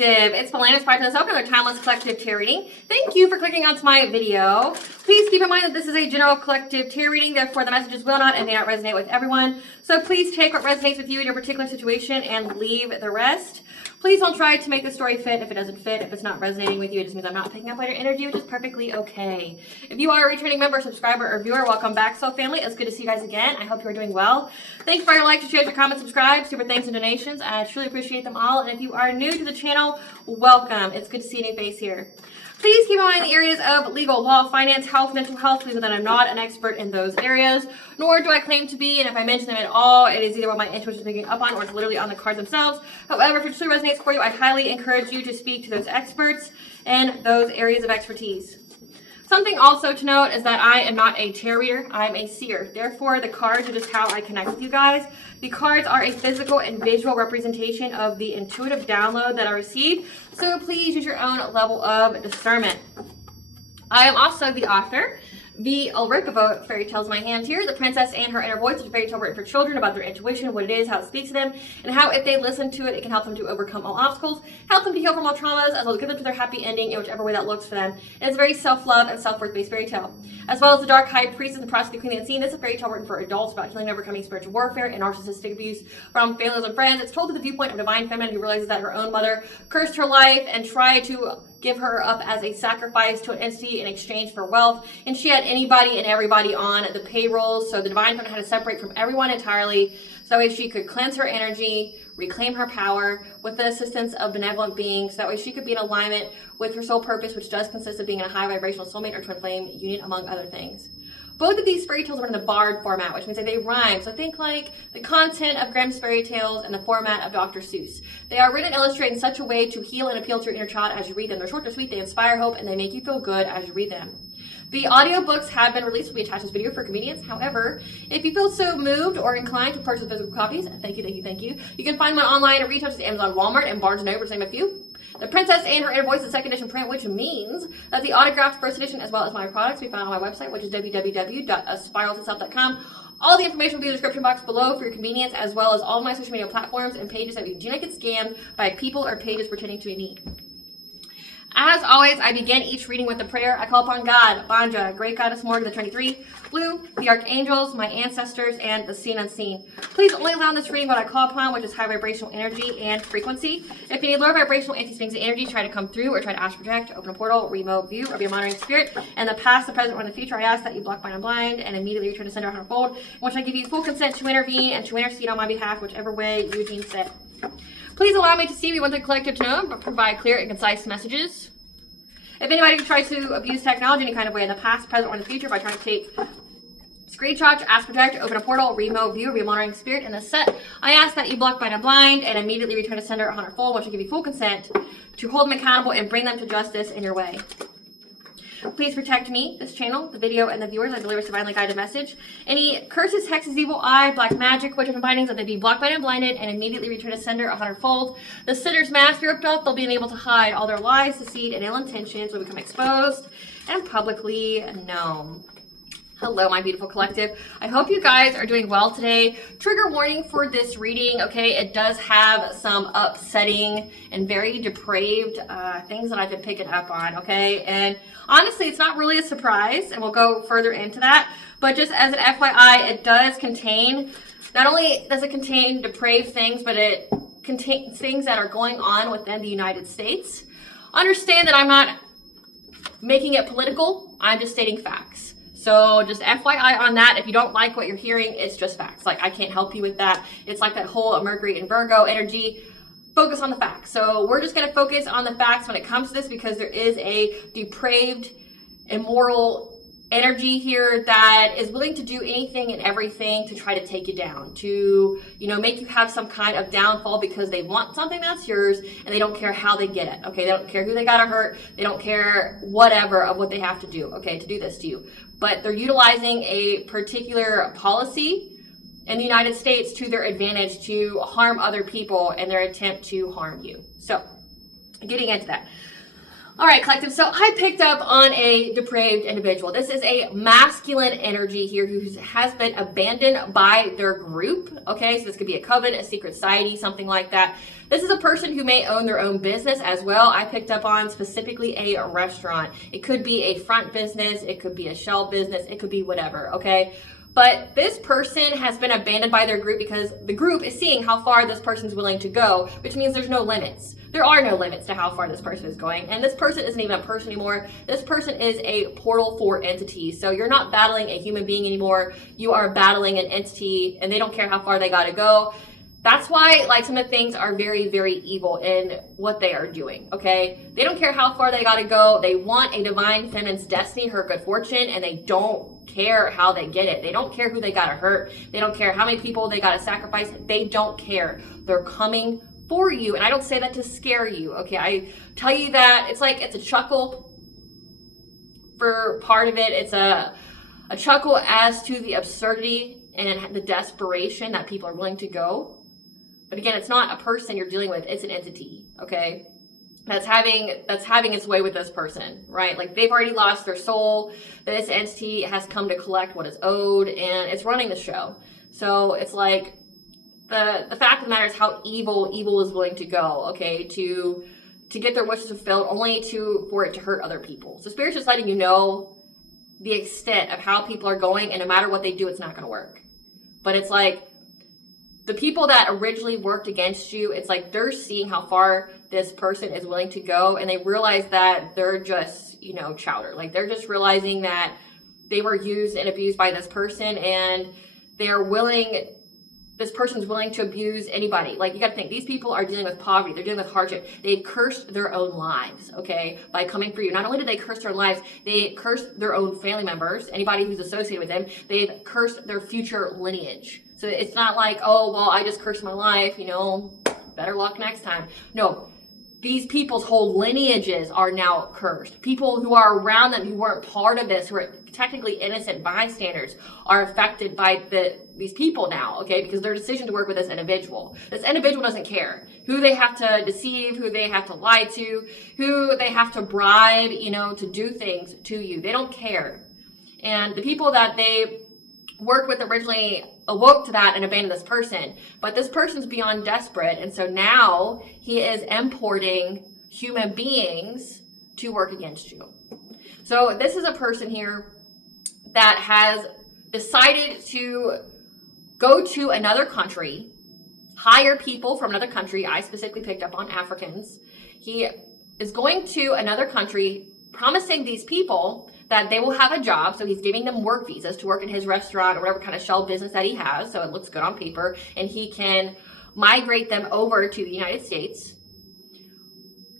Collective. It's Melanie, aspiraltotheself, another timeless collective tarot reading. Thank you for clicking onto my video. Please keep in mind that this is a general collective tarot reading, therefore the messages will not and may not resonate with everyone. So please take what resonates with you in your particular situation and leave the rest. Please don't try to make the story fit if it doesn't fit. If it's not resonating with you, it just means I'm not picking up on your energy, which is perfectly okay. If you are a returning member, subscriber, or viewer, welcome back, Soul Family. It's good to see you guys again. I hope you are doing well. Thank you for your likes, your shares, your comments, subscribe, super thanks, and donations. I truly appreciate them all. And if you are new to the channel, welcome. It's good to see a new face here. Please keep in mind the areas of legal, law, finance, health, mental health. Please know that I'm not an expert in those areas, nor do I claim to be. And if I mention them at all, it is either what my intuition is picking up on or it's literally on the cards themselves. However, if it truly resonates for you, I highly encourage you to speak to those experts and those areas of expertise. Something also to note is that I am not a tarot reader, I'm a seer. Therefore, the cards are just how I connect with you guys. The cards are a physical and visual representation of the intuitive download that I received, so please use your own level of discernment. I am also the author. The Ulrika fairy tales in my hand here, The Princess and Her Inner Voice, which is a fairy tale written for children about their intuition, what it is, how it speaks to them, and how if they listen to it, it can help them to overcome all obstacles, help them to heal from all traumas, as well as get them to their happy ending in whichever way that looks for them. And it's a very self-love and self-worth based fairy tale. As well as The Dark High Priestess and the Prostitute Queen of the Unseen. This is a fairy tale written for adults about healing and overcoming spiritual warfare and narcissistic abuse from families and friends. It's told through the viewpoint of a divine feminine who realizes that her own mother cursed her life and tried to give her up as a sacrifice to an entity in exchange for wealth, and she had anybody and everybody on the payroll, so the divine feminine had to separate from everyone entirely so that way she could cleanse her energy, reclaim her power with the assistance of benevolent beings, so that way she could be in alignment with her soul purpose, which does consist of being in a high vibrational soulmate or twin flame union, among other things. Both of these fairy tales are in the bard format, which means that they rhyme. So think like the content of Grimm's fairy tales and the format of Dr. Seuss. They are written and illustrated in such a way to heal and appeal to your inner child as you read them. They're short, they're sweet, they inspire hope, and they make you feel good as you read them. The audiobooks have been released. Will be attached to this video for convenience. However, if you feel so moved or inclined to purchase physical copies, thank you. You can find them online at retail such as Amazon, Walmart, and Barnes & Noble, to name a few. The Princess and Her Inner Voice is second edition print, which means that the autographed first edition, as well as my products, will be found on my website, which is www.aspiraltotheself.com. All the information will be in the description box below for your convenience, as well as all of my social media platforms and pages that you do not get scammed by people or pages pretending to be me. As always, I begin each reading with a prayer. I call upon God, Banja, Great Goddess Morgan, the 23, Blue, the Archangels, my ancestors, and the seen unseen. Please only allow in this reading what I call upon, which is high vibrational energy and frequency. If you need lower vibrational anti-things and energy, try to come through or try to astral project, open a portal, remote view of your monitoring spirit, and the past, the present, or the future, I ask that you block, bind, and blind, and immediately return to sender 100-fold, in which I give you full consent to intervene and to intercede on my behalf, whichever way you deem fit. Please allow me to see what you want the collective to know, but provide clear and concise messages. If anybody tries to abuse technology in any kind of way in the past, present, or in the future by trying to take screenshots, astral project, open a portal, remote view, monitoring spirit in the set, I ask that you block, bind, and blind, and immediately return to sender 100-fold, which will give you full consent to hold them accountable and bring them to justice in your way. Please protect me, this channel, the video, and the viewers. I deliver divinely guided message. Any curses, hexes, evil eye, black magic, witches, and bindings, that they be blocked, bind, and blinded, and immediately return to sender 100-fold. The sinner's mask be ripped off. They'll be unable to hide. All their lies, deceit, and ill intentions will become exposed and publicly known. Hello, my beautiful collective. I hope you guys are doing well today. Trigger warning for this reading, okay? It does have some upsetting and very depraved things that I've been picking up on, okay? And honestly, it's not really a surprise, and we'll go further into that, but just as an FYI, it does contain, not only does it contain depraved things, but it contains things that are going on within the United States. Understand that I'm not making it political, I'm just stating facts. So just FYI on that, if you don't like what you're hearing, it's just facts. Like, I can't help you with that. It's like that whole Mercury and Virgo energy. Focus on the facts. So we're just going to focus on the facts when it comes to this, because there is a depraved, immoral energy here that is willing to do anything and everything to try to take you down, to, you know, make you have some kind of downfall because they want something that's yours and they don't care how they get it, okay? They don't care who they gotta hurt, they don't care whatever of what they have to do, okay, to do this to you. But they're utilizing a particular policy in the United States to their advantage to harm other people in their attempt to harm you. So, getting into that. All right, collective. So I picked up on a depraved individual. This is a masculine energy here who has been abandoned by their group. Okay, so this could be a coven, a secret society, something like that. This is a person who may own their own business as well. I picked up on specifically a restaurant. It could be a front business. It could be a shell business. It could be whatever, okay? But this person has been abandoned by their group because the group is seeing how far this person's willing to go, which means there's no limits. There are no limits to how far this person is going. And this person isn't even a person anymore. This person is a portal for entities. So you're not battling a human being anymore. You are battling an entity, and they don't care how far they got to go. That's why, like, some of the things are very, very evil in what they are doing, okay? They don't care how far they got to go. They want a divine feminine's destiny, her good fortune, and they don't care how they get it. They don't care who they got to hurt. They don't care how many people they got to sacrifice. They don't care. They're coming for you. And I don't say that to scare you, okay? I tell you that it's a chuckle for part of it. It's a chuckle as to the absurdity and the desperation that people are willing to go. But again, it's not a person you're dealing with. It's an entity, okay? That's having its way with this person, right? Like, they've already lost their soul. This entity has come to collect what is owed, and it's running the show. So it's like the fact of the matter is how evil is willing to go, okay, to get their wishes fulfilled, only for it to hurt other people. So Spirit's just letting you know the extent of how people are going, and no matter what they do, it's not going to work. But it's like, the people that originally worked against you, it's like they're seeing how far this person is willing to go, and they realize that they're just, chowder. Like, they're just realizing that they were used and abused by this person, and this person's willing to abuse anybody. Like, you got to think, these people are dealing with poverty. They're dealing with hardship. They've cursed their own lives, okay, by coming for you. Not only did they curse their lives, they cursed their own family members, anybody who's associated with them. They've cursed their future lineage. So it's not like, oh, well, I just cursed my life, better luck next time. No, these people's whole lineages are now cursed. People who are around them who weren't part of this, who are technically innocent bystanders, are affected by these people now, okay, because their decision to work with this individual. This individual doesn't care who they have to deceive, who they have to lie to, who they have to bribe, to do things to you. They don't care. And the people that they worked with originally awoke to that and abandoned this person. But this person's beyond desperate, and so now he is importing human beings to work against you. So this is a person here that has decided to go to another country, hire people from another country. I specifically picked up on Africans. He is going to another country, promising these people that they will have a job. So he's giving them work visas to work in his restaurant or whatever kind of shell business that he has. So it looks good on paper, and he can migrate them over to the United States.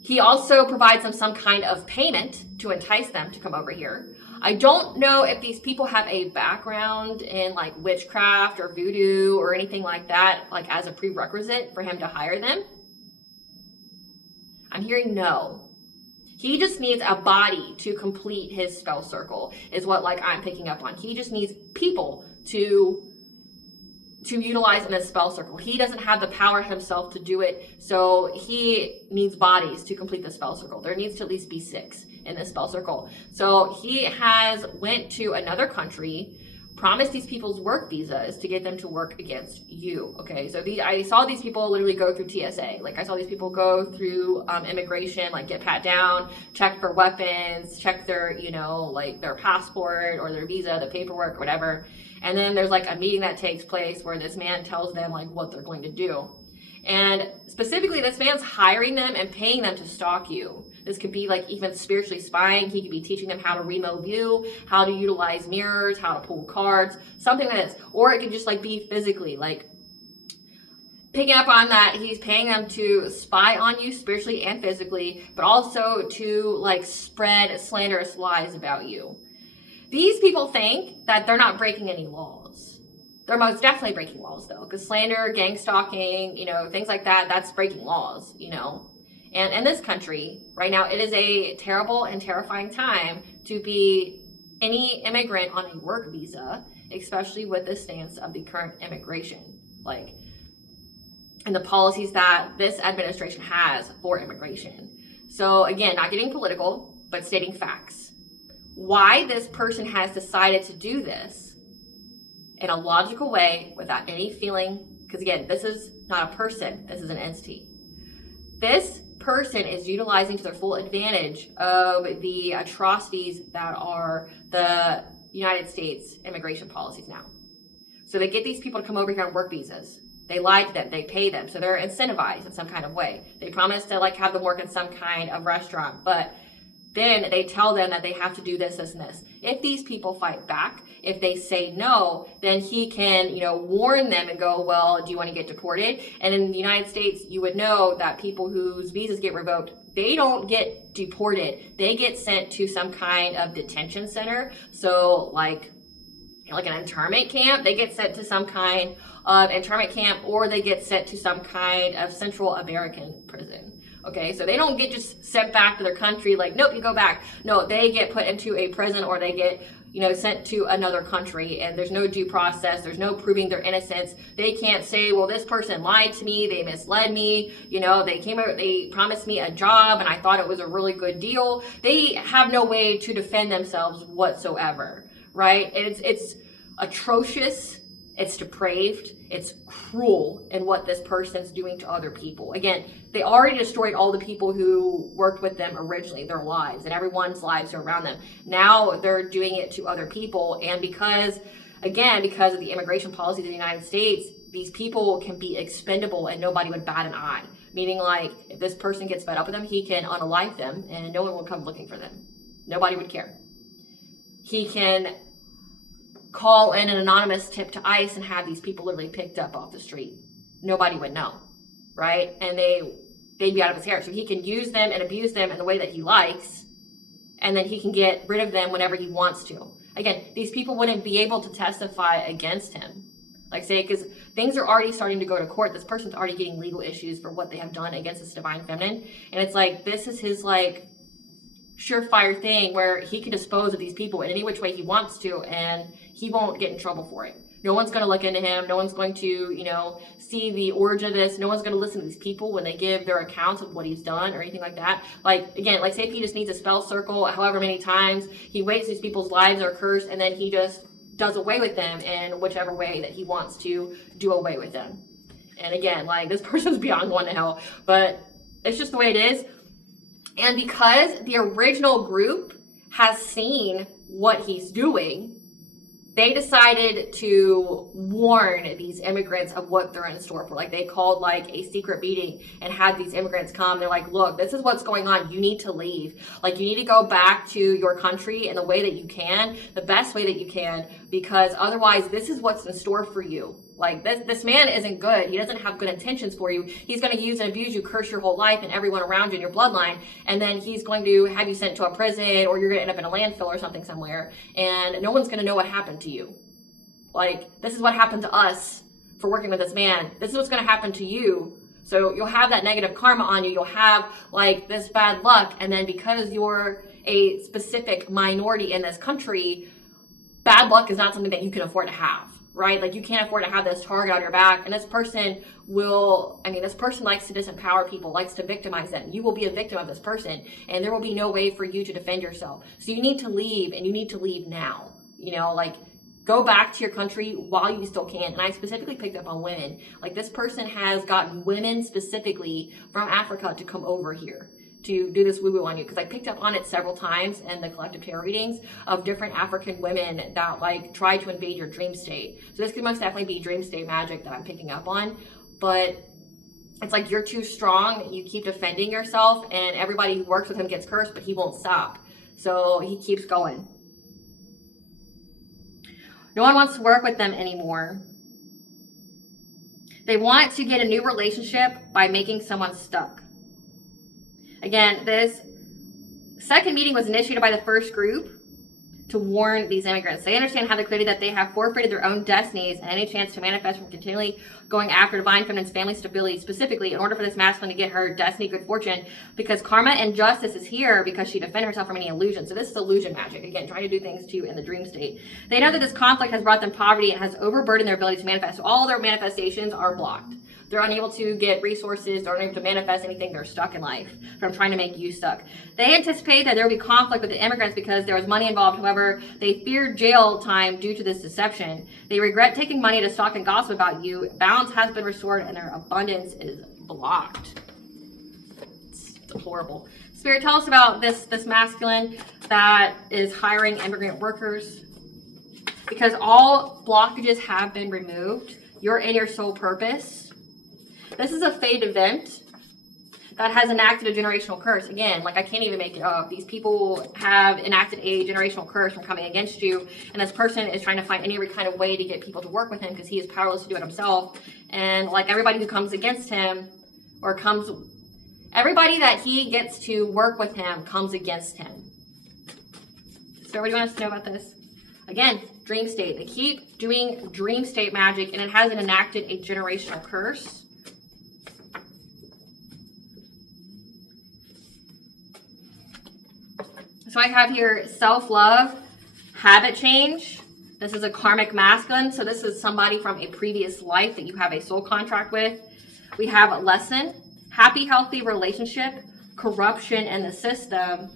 He also provides them some kind of payment to entice them to come over here. I don't know if these people have a background in like witchcraft or voodoo or anything like that, like as a prerequisite for him to hire them. I'm hearing no. He just needs a body to complete his spell circle, is what I'm picking up on. He just needs people to utilize in this spell circle. He doesn't have the power himself to do it, so he needs bodies to complete the spell circle. There needs to at least be 6 in this spell circle. So he went to another country, promised these people's work visas to get them to work against you, okay? So I saw these people literally go through TSA. I saw these people go through immigration, get pat down, check for weapons, check their, their passport or their visa, the paperwork, or whatever. And then there's a meeting that takes place where this man tells them what they're going to do. And specifically, this man's hiring them and paying them to stalk you. This could be even spiritually spying. He could be teaching them how to remote view, how to utilize mirrors, how to pull cards, something like this. Or it could just be physically, picking up on that. He's paying them to spy on you spiritually and physically, but also to spread slanderous lies about you. These people think that they're not breaking any laws. They're most definitely breaking laws, though, because slander, gang stalking, things like that, that's breaking laws, And in this country, right now, it is a terrible and terrifying time to be any immigrant on a work visa, especially with the stance of the current immigration, and the policies that this administration has for immigration. So again, not getting political, but stating facts. Why this person has decided to do this in a logical way without any feeling, because again, this is not a person, this is an entity. This person is utilizing to their full advantage of the atrocities that are the United States immigration policies now. So they get these people to come over here on work visas. They lie to them, they pay them, so they're incentivized in some kind of way. They promise to like have them work in some kind of restaurant, but then they tell them that they have to do this, this, and this. If these people fight back, if they say no, then he can, warn them and go, well, do you want to get deported? And in the United States, you would know that people whose visas get revoked, they don't get deported. They get sent to some kind of detention center. So like an internment camp, they get sent to some kind of internment camp, or they get sent to some kind of Central American prison. Okay, so they don't get just sent back to their country like, nope, you go back. No, they get put into a prison, or they get, sent to another country, and there's no due process. There's no proving their innocence. They can't say, well, this person lied to me. They misled me. They came over, they promised me a job, and I thought it was a really good deal. They have no way to defend themselves whatsoever, right? It's atrocious. It's depraved, it's cruel in what this person's doing to other people. Again, they already destroyed all the people who worked with them originally, their lives, and everyone's lives are around them. Now they're doing it to other people, and because of the immigration policies of the United States, these people can be expendable and nobody would bat an eye. Meaning like, if this person gets fed up with them, he can unalive them and no one will come looking for them. Nobody would care. He can call in an anonymous tip to ICE and have these people literally picked up off the street. Nobody would know, right? And they'd be out of his hair. So he can use them and abuse them in the way that he likes, and then he can get rid of them whenever he wants to. Again, these people wouldn't be able to testify against him. Like say, because things are already starting to go to court. This person's already getting legal issues for what they have done against this divine feminine. And it's like, this is his like surefire thing where he can dispose of these people in any which way he wants to, and he won't get in trouble for it. No one's going to look into him. No one's going to, see the origin of this. No one's going to listen to these people when they give their accounts of what he's done or anything like that. Like, again, like say if he just needs a spell circle however many times, he waits these people's lives are cursed, and then he just does away with them in whichever way that he wants to do away with them. And again, like this person's beyond going to hell, but it's just the way it is. And because the original group has seen what he's doing, they decided to warn these immigrants of what they're in store for. Like they called like a secret meeting and had these immigrants come. They're like, look, this is what's going on. You need to leave. Like you need to go back to your country in the way that you can, the best way that you can, because otherwise this is what's in store for you. Like this man isn't good. He doesn't have good intentions for you. He's going to use and abuse you, curse your whole life and everyone around you in your bloodline. And then he's going to have you sent to a prison, or you're going to end up in a landfill or something somewhere. And no one's going to know what happened to you. Like this is what happened to us for working with this man. This is what's going to happen to you. So you'll have that negative karma on you. You'll have like this bad luck. And then because you're a specific minority in this country, bad luck is not something that you can afford to have. Right? Like you can't afford to have this target on your back. And this person likes to disempower people, likes to victimize them. You will be a victim of this person, and there will be no way for you to defend yourself. So you need to leave, and you need to leave now. Like go back to your country while you still can. And I specifically picked up on women. Like this person has gotten women specifically from Africa to come over here to do this woo-woo on you, because I picked up on it several times in the collective tarot readings of different African women that like try to invade your dream state. So this could most definitely be dream state magic that I'm picking up on, but it's like you're too strong, you keep defending yourself, and everybody who works with him gets cursed, but he won't stop. So he keeps going. No one wants to work with them anymore. They want to get a new relationship by making someone stuck. Again, this second meeting was initiated by the first group to warn these immigrants. They understand how clearly that they have forfeited their own destinies and any chance to manifest from continually going after divine feminine's family stability, specifically in order for this masculine to get her destiny, good fortune, because karma and justice is here because she defended herself from any illusion. So this is illusion magic, again, trying to do things to you in the dream state. They know that this conflict has brought them poverty and has overburdened their ability to manifest. So all their manifestations are blocked. They're unable to get resources, they're unable to manifest anything, they're stuck in life from trying to make you stuck. They anticipate that there will be conflict with the immigrants because there was money involved. However, they fear jail time due to this deception. They regret taking money to stalk and gossip about you. Balance has been restored and their abundance is blocked. It's horrible. Spirit, tell us about this masculine that is hiring immigrant workers. Because all blockages have been removed. You're in your soul purpose. This is a fate event that has enacted a generational curse. Again, like I can't even make it up. These people have enacted a generational curse from coming against you. And this person is trying to find any kind of way to get people to work with him because he is powerless to do it himself. And like everybody who comes against him everybody that he gets to work with him comes against him. So what do you want us to know about this? Again, dream state. They keep doing dream state magic and it hasn't enacted a generational curse. So I have here self-love, habit change. This is a karmic masculine. So this is somebody from a previous life that you have a soul contract with. We have a lesson, happy, healthy relationship, corruption in the system,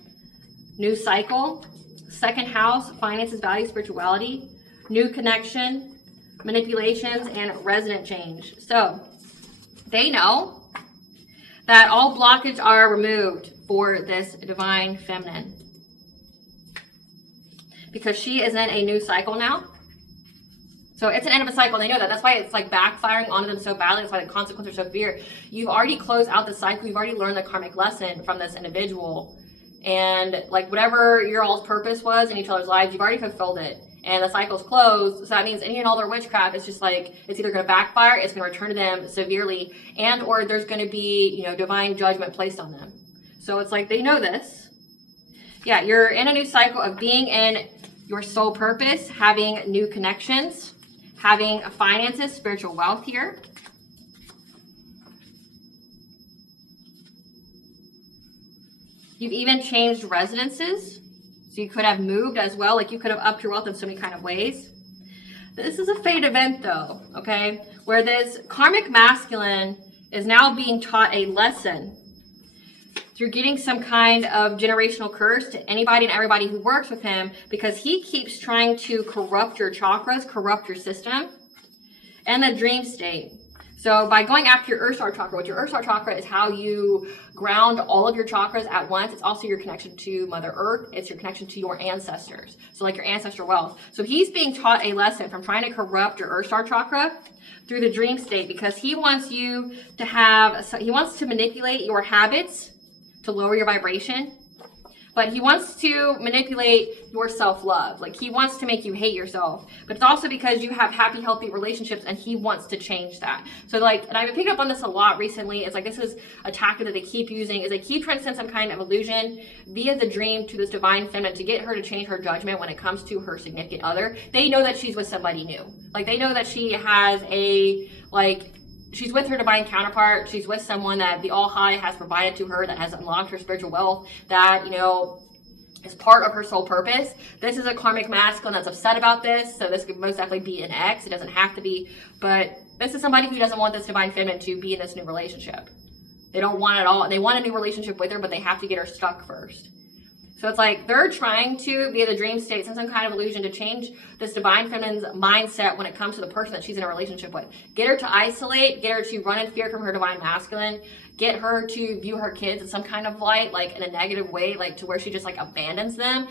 new cycle, second house, finances, value, spirituality, new connection, manipulations, and resonant change. So they know that all blockage are removed for this divine feminine. Because she is in a new cycle now. So it's an end of a cycle, and they know that. That's why it's like backfiring onto them so badly. That's why the consequences are so severe. You've already closed out the cycle. You've already learned the karmic lesson from this individual. And like whatever your all's purpose was in each other's lives, you've already fulfilled it. And the cycle's closed. So that means any and all their witchcraft, it's just like, it's either going to backfire, it's going to return to them severely, and or there's going to be, divine judgment placed on them. So it's like they know this. Yeah, you're in a new cycle of being in your soul purpose, having new connections, having finances, spiritual wealth here. You've even changed residences. So you could have moved as well. Like you could have upped your wealth in so many kind of ways. This is a fate event though, okay? Where this karmic masculine is now being taught a lesson through getting some kind of generational curse to anybody and everybody who works with him, because he keeps trying to corrupt your chakras, corrupt your system, and the dream state. So by going after your Earth Star chakra, which your Earth Star chakra is how you ground all of your chakras at once. It's also your connection to Mother Earth. It's your connection to your ancestors. So like your ancestral wealth. So he's being taught a lesson from trying to corrupt your Earth Star chakra through the dream state, because he wants you to he wants to manipulate your habits to lower your vibration. But he wants to manipulate your self-love. Like he wants to make you hate yourself. But it's also because you have happy, healthy relationships and he wants to change that. So like, and I've been picking up on this a lot recently. It's like, this is a tactic that they keep using, is they keep trying to send some kind of illusion via the dream to this divine feminine to get her to change her judgment when it comes to her significant other. They know that she's with somebody new. Like they know that she has she's with her divine counterpart. She's with someone that the All High has provided to her, that has unlocked her spiritual wealth, that, is part of her soul purpose. This is a karmic masculine that's upset about this. So this could most definitely be an ex. It doesn't have to be, but this is somebody who doesn't want this divine feminine to be in this new relationship. They don't want it all. They want a new relationship with her, but they have to get her stuck first. So it's like they're trying to, via the dream state, send some kind of illusion to change this divine feminine's mindset when it comes to the person that she's in a relationship with. Get her to isolate, get her to run in fear from her divine masculine, get her to view her kids in some kind of light, like in a negative way, like to where she just like abandons them.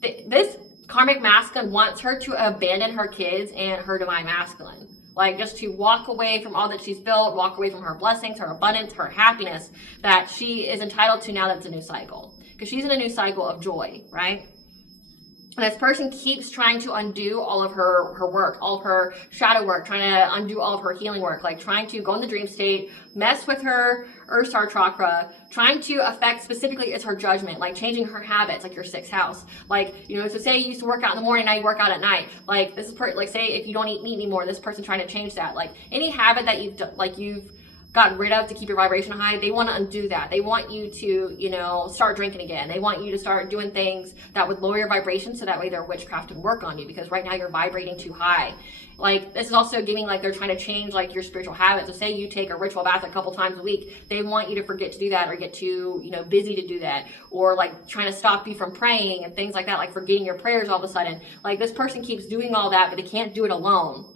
This karmic masculine wants her to abandon her kids and her divine masculine. Like just to walk away from all that she's built, walk away from her blessings, her abundance, her happiness that she is entitled to now that it's a new cycle. Because she's in a new cycle of joy, right? And this person keeps trying to undo all of her work, all of her shadow work, trying to undo all of her healing work, like trying to go in the dream state, mess with her Earth Star chakra, trying to affect specifically it's her judgment, like changing her habits, like your sixth house. Like, so say you used to work out in the morning, now you work out at night. Like this is like say if you don't eat meat anymore, this person's trying to change that. Like any habit that you've got rid of to keep your vibration high, they want to undo that. They want you to, you know, start drinking again. They want you to start doing things that would lower your vibration so that way their witchcraft can work on you, because right now you're vibrating too high. Like, this is also giving, like, they're trying to change, like, your spiritual habits. So say you take a ritual bath a couple times a week, they want you to forget to do that or get too, you know, busy to do that, or like trying to stop you from praying and things like that, like forgetting your prayers all of a sudden. Like, this person keeps doing all that, but they can't do it alone.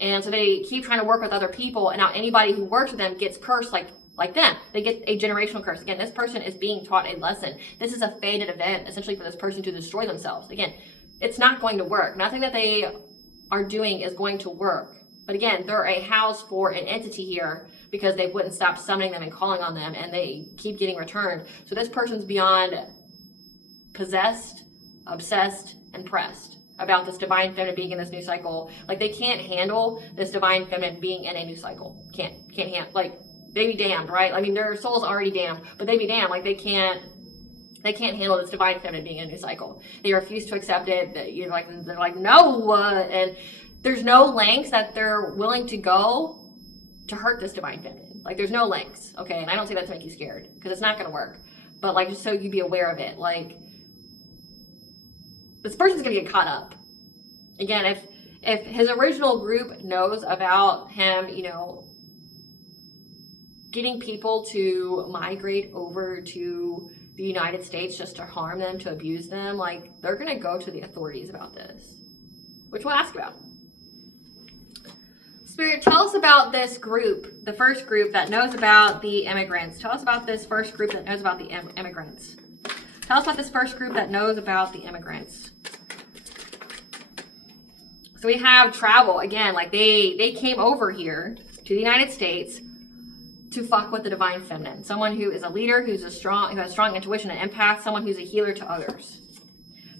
And so they keep trying to work with other people, and now anybody who works with them gets cursed like them. They get a generational curse. Again, this person is being taught a lesson. This is a fated event, essentially, for this person to destroy themselves. Again, it's not going to work. Nothing that they are doing is going to work. But again, they're a house for an entity here because they wouldn't stop summoning them and calling on them, and they keep getting returned. So this person's beyond possessed, obsessed, and pressed about this divine feminine being in this new cycle. Like, they can't handle this divine feminine being in a new cycle. Can't handle, like, they be damned, right? I mean, their soul's already damned, but they be damned. Like, they can't handle this divine feminine being in a new cycle. They refuse to accept it. They're like, no, and there's no lengths that they're willing to go to hurt this divine feminine. Like, there's no lengths, okay? And I don't say that to make you scared, because it's not going to work. But, like, just so you be aware of it. Like, this person's going to get caught up. Again, if his original group knows about him, you know, getting people to migrate over to the United States just to harm them, to abuse them, like, they're going to go to the authorities about this, which we'll ask about. Spirit, tell us about this group, the first group that knows about the immigrants. Tell us about this first group that knows about the immigrants. Tell us about this first group that knows about the immigrants. So we have travel. Again, like, they came over here to the United States to fuck with the divine feminine. Someone who is a leader, who has strong intuition and empath, someone who's a healer to others.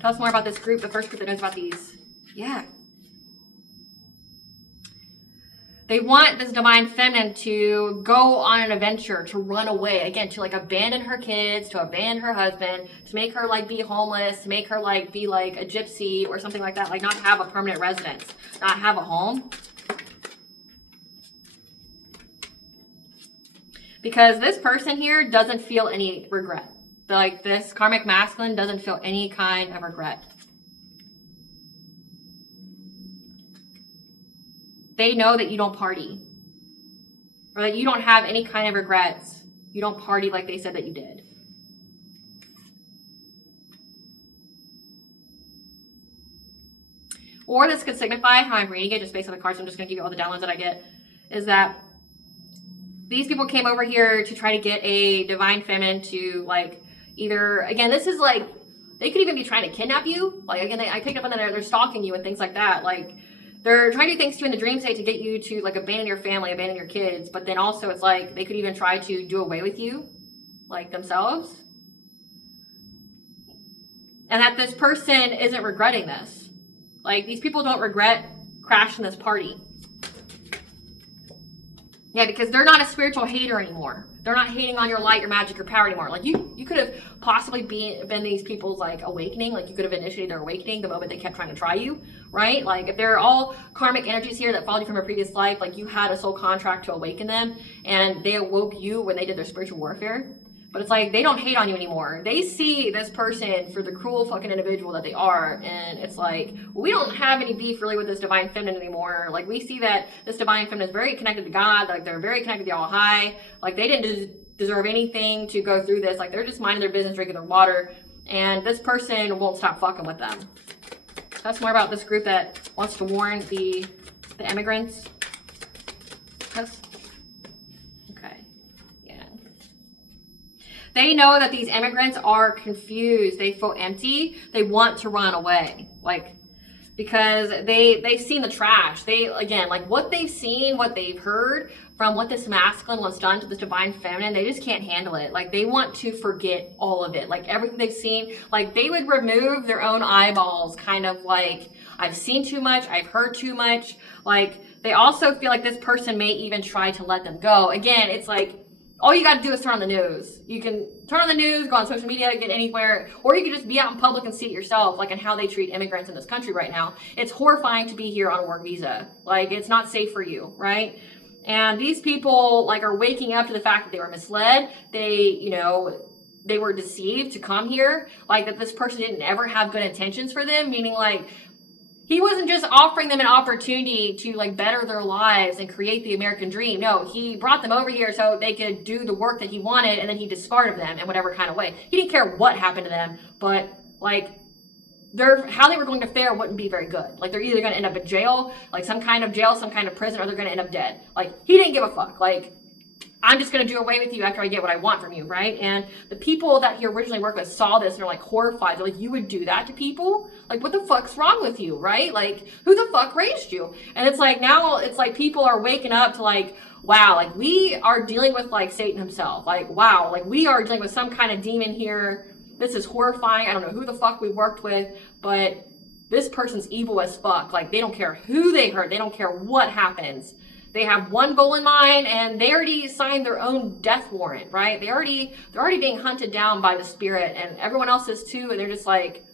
Tell us more about this group, the first group that knows about these. Yeah. They want this divine feminine to go on an adventure, to run away. Again, to, like, abandon her kids, to abandon her husband, to make her, like, be homeless, to make her, like, be like a gypsy or something like that. Like, not have a permanent residence, not have a home. Because this person here doesn't feel any regret. Like, this karmic masculine doesn't feel any kind of regret. They know that you don't party, or that you don't have any kind of regrets. You don't party like they said that you did. Or this could signify, how I'm reading it, just based on the cards, I'm just going to give you all the downloads that I get, is that these people came over here to try to get a divine feminine to, like, either, again, this is like, they could even be trying to kidnap you. Like, again, I picked up on that they're stalking you and things like that. Like, they're trying to do things to you in the dream state to get you to, like, abandon your family, abandon your kids. But then also it's like they could even try to do away with you, like, themselves. And that this person isn't regretting this. Like, these people don't regret crashing this party. Yeah, because they're not a spiritual hater anymore. They're not hating on your light, your magic, your power anymore. Like, you could have possibly been these people's, like, awakening. Like, you could have initiated their awakening the moment they kept trying to try you, right? Like, if they're all karmic energies here that followed you from a previous life, like, you had a soul contract to awaken them, and they awoke you when they did their spiritual warfare. But it's like, they don't hate on you anymore. They see this person for the cruel fucking individual that they are. And it's like, we don't have any beef really with this divine feminine anymore. Like, we see that this divine feminine is very connected to God. Like, they're very connected to the All High. Like, they didn't deserve anything to go through this. Like, they're just minding their business, drinking their water. And this person won't stop fucking with them. That's more about this group that wants to warn the immigrants. They know that these immigrants are confused. They feel empty. They want to run away. Like, because they've seen the trash. They, again, like, what they've seen, what they've heard from what this masculine was done to this divine feminine, they just can't handle it. Like, they want to forget all of it. Like, everything they've seen, like, they would remove their own eyeballs, kind of like, I've seen too much, I've heard too much. Like, they also feel like this person may even try to let them go. Again, it's like, all you got to do is turn on the news. You can turn on the news, go on social media, get anywhere, or you can just be out in public and see it yourself, like, in how they treat immigrants in this country right now. It's horrifying to be here on a work visa. Like, it's not safe for you, right? And these people like are waking up to the fact that they were misled. They were deceived to come here. Like that this person didn't ever have good intentions for them, meaning like he wasn't just offering them an opportunity to like better their lives and create the American dream. No, he brought them over here so they could do the work that he wanted, and then he discarded them in whatever kind of way. He didn't care what happened to them, but like how they were going to fare wouldn't be very good. Like they're either going to end up in jail, like some kind of jail, some kind of prison, or they're going to end up dead. Like he didn't give a fuck. Like I'm just going to do away with you after I get what I want from you, right? And the people that he originally worked with saw this and they're like horrified. They're like, you would do that to people? Like what the fuck's wrong with you, right? Like who the fuck raised you? And it's like now it's like people are waking up to like, wow, like we are dealing with like Satan himself. Like wow, like we are dealing with some kind of demon here. This is horrifying. I don't know who the fuck we worked with, but this person's evil as fuck. Like they don't care who they hurt. They don't care what happens. They have one goal in mind, and they already signed their own death warrant, right? They're already being hunted down by the spirit, and everyone else is too. And they're just like,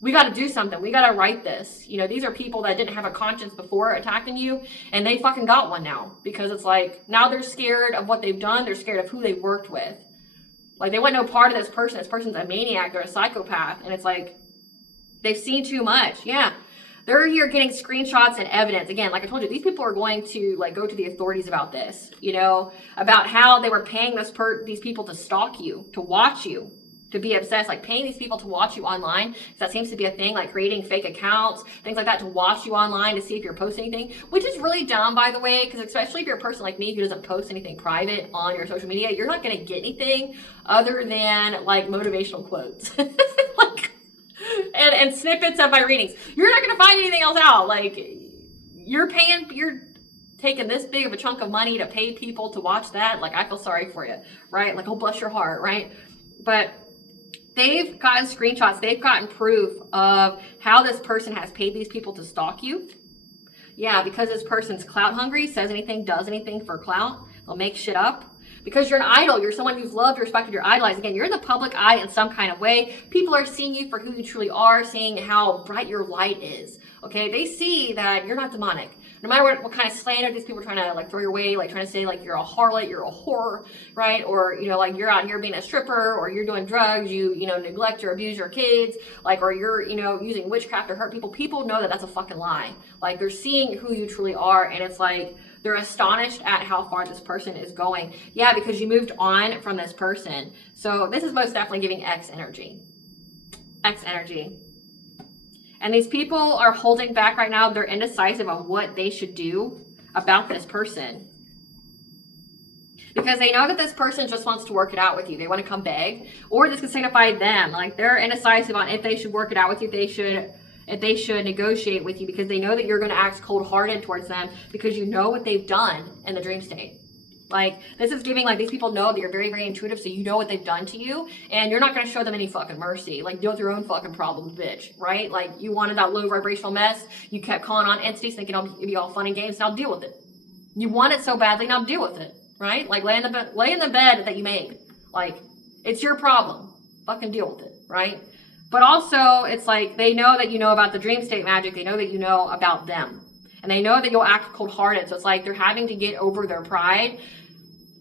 we got to do something. We got to right this. You know, these are people that didn't have a conscience before attacking you, and they fucking got one now because it's like now they're scared of what they've done. They're scared of who they worked with. Like they want no part of this person. This person's a maniac. They're a psychopath, and it's like they've seen too much. Yeah. They're here getting screenshots and evidence. Again, like I told you, these people are going to like go to the authorities about this, you know, about how they were paying these people to stalk you, to watch you, to be obsessed, like paying these people to watch you online. Because that seems to be a thing, like creating fake accounts, things like that, to watch you online to see if you're posting anything, which is really dumb, by the way, because especially if you're a person like me who doesn't post anything private on your social media, you're not going to get anything other than like motivational quotes. Like, and snippets of my readings. You're not going to find anything else out. Like you're taking this big of a chunk of money to pay people to watch that. Like I feel sorry for you, right? Like, oh, bless your heart, right? But they've gotten screenshots. They've gotten proof of how this person has paid these people to stalk you. Yeah, because this person's clout hungry, says anything, does anything for clout. They'll make shit up. Because you're an idol, you're someone who's loved, respected, you're idolized. Again, you're in the public eye in some kind of way. People are seeing you for who you truly are, seeing how bright your light is. Okay, they see that you're not demonic. No matter what kind of slander these people are trying to like throw your way, like trying to say like you're a harlot, you're a whore, right? Or you know, like you're out here being a stripper, or you're doing drugs, you neglect or abuse your kids, like, or you're using witchcraft to hurt people. People know that that's a fucking lie. Like they're seeing who you truly are, and it's like they're astonished at how far this person is going. Yeah, because you moved on from this person. So this is most definitely giving X energy. X energy. And these people are holding back right now. They're indecisive on what they should do about this person. Because they know that this person just wants to work it out with you. They want to come beg. Or this can signify them. Like they're indecisive on if they should work it out with you, if they should negotiate with you, because they know that you're going to act cold-hearted towards them because you know what they've done in the dream state. Like, this is giving, like, these people know that you're very, very intuitive, so you know what they've done to you, and you're not going to show them any fucking mercy. Like, deal with your own fucking problems, bitch, right? Like, you wanted that low vibrational mess, you kept calling on entities thinking it'll be all fun and games, now deal with it. You want it so badly, now deal with it, right? Like, lay in the bed that you made. Like, it's your problem. Fucking deal with it, right? But also, it's like, they know that you know about the dream state magic, they know that you know about them. And they know that you'll act cold-hearted, so it's like they're having to get over their pride.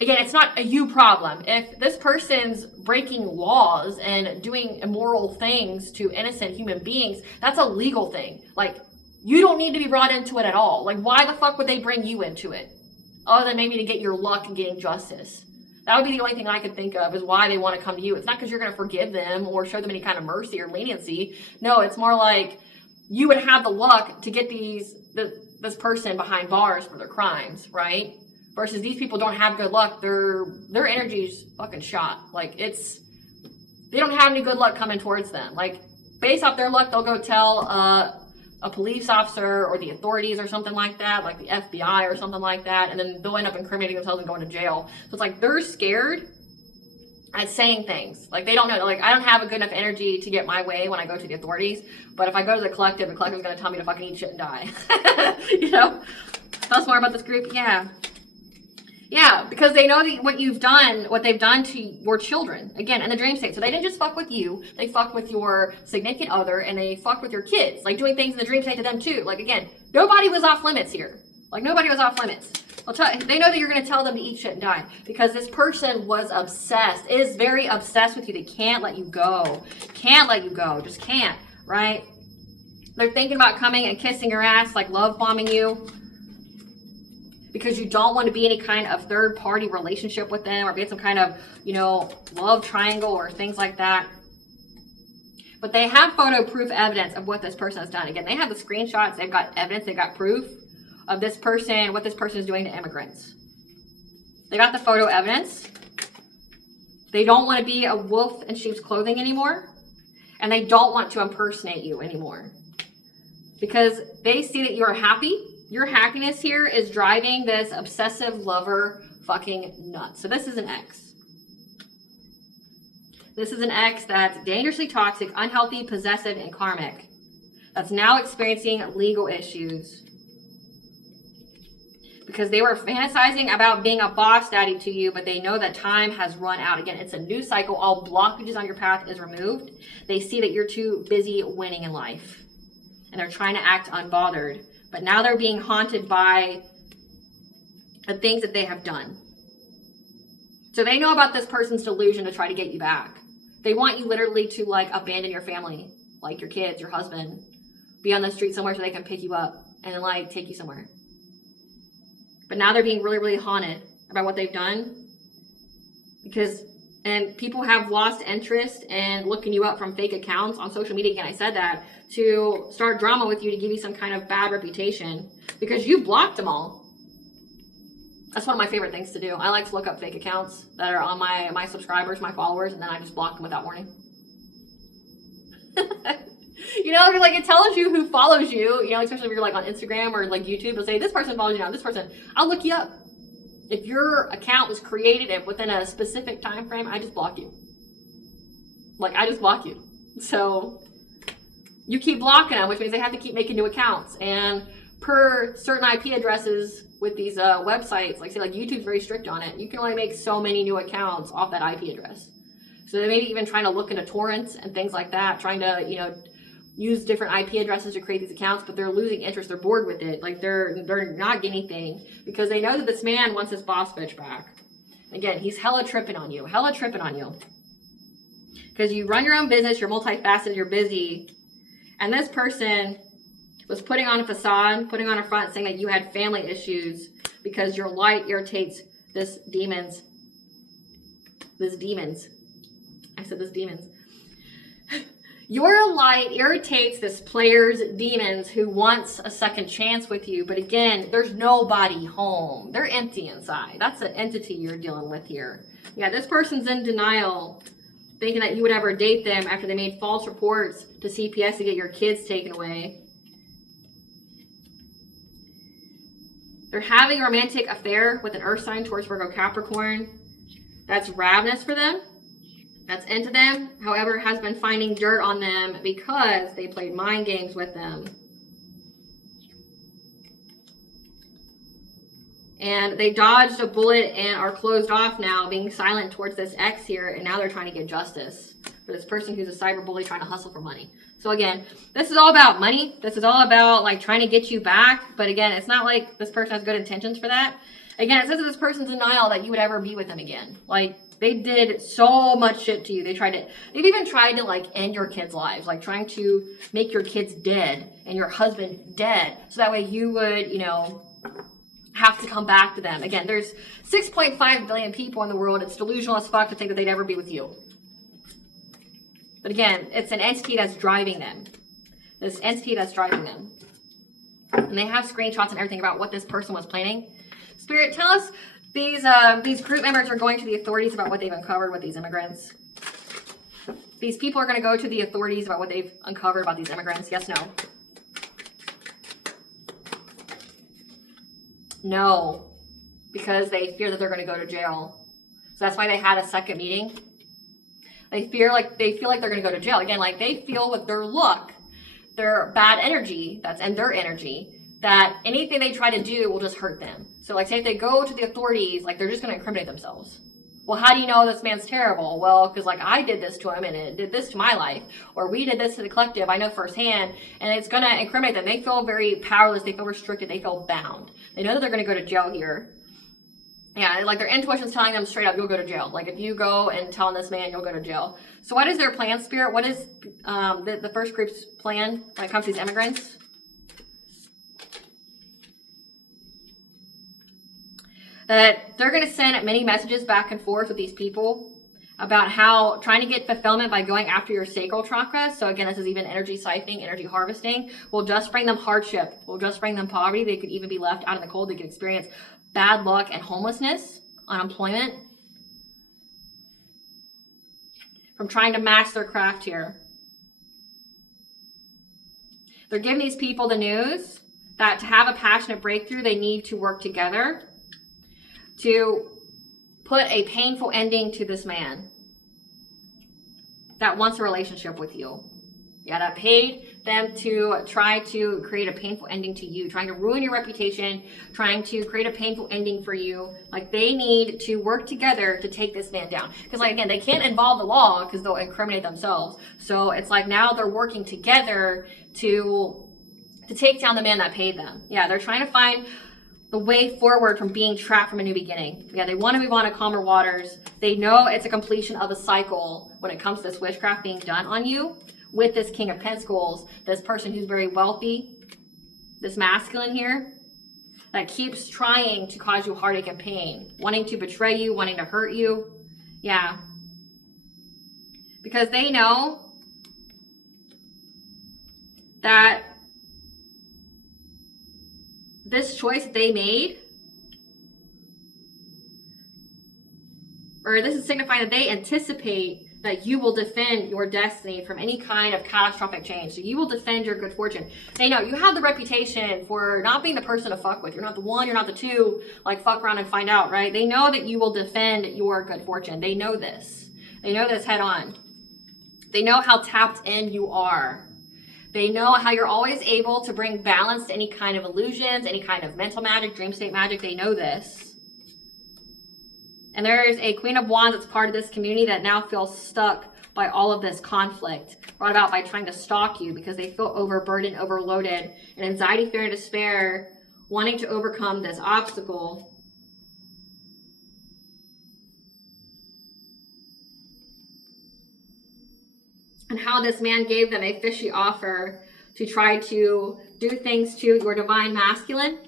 Again, it's not a you problem. If this person's breaking laws and doing immoral things to innocent human beings, that's a legal thing. Like, you don't need to be brought into it at all. Like, why the fuck would they bring you into it? Other than maybe to get your luck and getting justice. That would be the only thing I could think of is why they want to come to you. It's not because you're going to forgive them or show them any kind of mercy or leniency. No, it's more like you would have the luck to get this person behind bars for their crimes, right? Versus these people don't have good luck. Their energy's fucking shot. Like, they don't have any good luck coming towards them. Like, based off their luck, they'll go tell a police officer or the authorities or something like that, like the FBI or something like that, and then they'll end up incriminating themselves and going to jail. So it's like they're scared at saying things. Like, they don't know. Like, I don't have a good enough energy to get my way when I go to the authorities, but if I go to the collective's going to tell me to fucking eat shit and die. Tell us more about this group. Yeah, because they know that what they've done to your children, again, in the dream state. So they didn't just fuck with you, they fucked with your significant other, and they fucked with your kids, like doing things in the dream state to them too. Like, again, nobody was off limits here. Like nobody was off limits. They know that you're going to tell them to eat shit and die because this person was obsessed, is very obsessed with you. They can't let you go. Can't let you go. Just can't, right? They're thinking about coming and kissing your ass, like love bombing you because you don't want to be any kind of third party relationship with them or be in some kind of, love triangle or things like that. But they have photo proof evidence of what this person has done. Again, they have the screenshots. They've got evidence. They've got proof of this person, what this person is doing to immigrants. They got the photo evidence. They don't want to be a wolf in sheep's clothing anymore. And they don't want to impersonate you anymore. Because they see that you are happy. Your happiness here is driving this obsessive lover fucking nuts. So this is an ex. This is an ex that's dangerously toxic, unhealthy, possessive, and karmic. That's now experiencing legal issues. Because they were fantasizing about being a boss daddy to you, but they know that time has run out. Again, it's a new cycle. All blockages on your path is removed. They see that you're too busy winning in life. And they're trying to act unbothered. But now they're being haunted by the things that they have done. So they know about this person's delusion to try to get you back. They want you literally to abandon your family, like your kids, your husband, be on the street somewhere so they can pick you up and then take you somewhere. But now they're being really, really haunted about what they've done and people have lost interest in looking you up from fake accounts on social media. Again, I said that to start drama with you to give you some kind of bad reputation because you blocked them all. That's one of my favorite things to do. I like to look up fake accounts that are on my subscribers, my followers, and then I just block them without warning. It tells you who follows you, especially if you're on Instagram or YouTube, it'll say, this person follows you now, this person. I'll look you up. If your account was created and within a specific time frame, I just block you. I just block you. So you keep blocking them, which means they have to keep making new accounts. And per certain IP addresses with these websites, say YouTube's very strict on it. You can only make so many new accounts off that IP address. So they may be even trying to look into torrents and things like that, trying to, use different IP addresses to create these accounts, but they're losing interest. They're bored with it. They're not getting anything because they know that this man wants his boss bitch back. Again, he's hella tripping on you. Because you run your own business, you're multifaceted, you're busy. And this person was putting on a facade, putting on a front, saying that you had family issues because your light irritates this demons. I said this demons. Your light irritates this player's demons who wants a second chance with you. But again, there's nobody home. They're empty inside. That's an entity you're dealing with here. Yeah, this person's in denial, thinking that you would ever date them after they made false reports to CPS to get your kids taken away. They're having a romantic affair with an earth sign towards Virgo Capricorn. That's ravenous for them. That's into them, however, has been finding dirt on them because they played mind games with them. And they dodged a bullet and are closed off now, being silent towards this ex here, and now they're trying to get justice for this person who's a cyberbully trying to hustle for money. So again, this is all about money. This is all about trying to get you back. But again, it's not like this person has good intentions for that. Again, it says that this person's in denial that you would ever be with them again. They did so much shit to you. They've even tried to end your kids' lives, trying to make your kids dead and your husband dead. So that way you would, have to come back to them. Again, there's 6.5 billion people in the world. It's delusional as fuck to think that they'd ever be with you. But again, it's an entity that's driving them. This entity that's driving them. And they have screenshots and everything about what this person was planning. Spirit, tell us these group members are going to the authorities about what they've uncovered with these immigrants. These people are going to go to the authorities about what they've uncovered about these immigrants. Yes, no? No. Because they fear that they're going to go to jail. So that's why they had a second meeting. They feel like they're going to go to jail. Again, they feel with their look, their bad energy, and their energy, that anything they try to do will just hurt them. So say if they go to the authorities, they're just going to incriminate themselves. Well, how do you know this man's terrible? Well, because like I did this to him and it did this to my life, or we did this to the collective. I know firsthand, and it's going to incriminate them. They feel very powerless. They feel restricted. They feel bound. They know that they're going to go to jail here. Yeah, like their intuition's telling them straight up, you'll go to jail. Like if you go and tell this man, you'll go to jail. So what is their plan, Spirit? What is the first group's plan when it comes to these immigrants? That they're going to send many messages back and forth with these people about how trying to get fulfillment by going after your sacral chakra. So again, this is even energy siphoning, energy harvesting, will just bring them hardship, will just bring them poverty. They could even be left out in the cold. They could experience bad luck and homelessness, unemployment, from trying to master their craft here. They're giving these people the news that to have a passionate breakthrough, they need to work together to put a painful ending to this man that wants a relationship with you. Yeah, that paid them to try to create a painful ending to you, trying to ruin your reputation, trying to create a painful ending for you. Like they need to work together to take this man down. Because like again, they can't involve the law because they'll incriminate themselves. So it's like now they're working together to take down the man that paid them. Yeah, they're trying to find the way forward from being trapped from a new beginning. Yeah, they want to move on to calmer waters. They know it's a completion of a cycle when it comes to this witchcraft being done on you with this King of Pentacles, this person who's very wealthy, this masculine here, that keeps trying to cause you heartache and pain, wanting to betray you, wanting to hurt you. Yeah. Because they know that this choice that they made, or this is signifying that they anticipate that you will defend your destiny from any kind of catastrophic change. So you will defend your good fortune. They know you have the reputation for not being the person to fuck with. You're not the one, you're not the two, like fuck around and find out, right? They know that you will defend your good fortune. They know this. They know this head on. They know how tapped in you are. They know how you're always able to bring balance to any kind of illusions, any kind of mental magic, dream state magic. They know this. And there is a Queen of Wands that's part of this community that now feels stuck by all of this conflict brought about by trying to stalk you because they feel overburdened, overloaded, and anxiety, fear, and despair, wanting to overcome this obstacle. And how this man gave them a fishy offer to try to do things to your divine masculine.